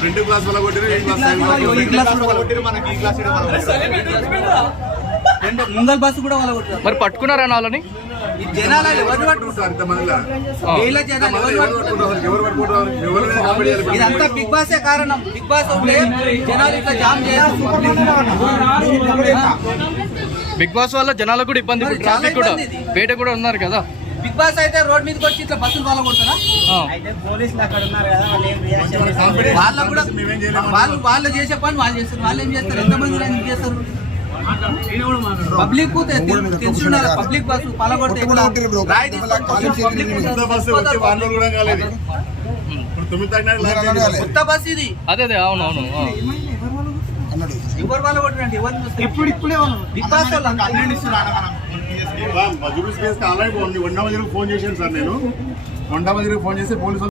Print class వల్ల ముందల bus కూడా వాళ్ళ కొట్టారు. మరి పట్టుకున్నారా వాళ్ళని? జనాలు ఎవరు పట్టుకుంటారు? ఇదంతా బిగ్ బాసే కారణం. బిగ్ బాస్ ఉంటే జనాలు ఇట్లా జామ్ చేయాలి. బిగ్ బాస్ వల్ల జనాలకు కూడా ఇబ్బంది, ట్రాఫిక్ కూడా, బయట కూడా ఉన్నారు కదా. బిగ్ బాస్ అయితే రోడ్ మీదకి వచ్చి ఇట్లా బస్సులు వాళ్ళ కొడతారా? వాళ్ళు చేసే పని వాళ్ళు చేస్తారు. వాళ్ళు ఏం చేస్తారు? ఎంతమంది చేస్తారు? పబ్లిక్ తెలుసున్నారు. పబ్లిక్ బస్సు పలగొడితే కొత్త బస్సు ఇది. అదే అదే, అవును అవును. ఎవరు వాళ్ళ కొట్టినండి? ఎవరు బిగ్ బాస్ ఆల్రెడీ 100 మందికి ఫోన్ చేశాను సార్. నేను 100 మందికి ఫోన్ చేస్తే పోలీసు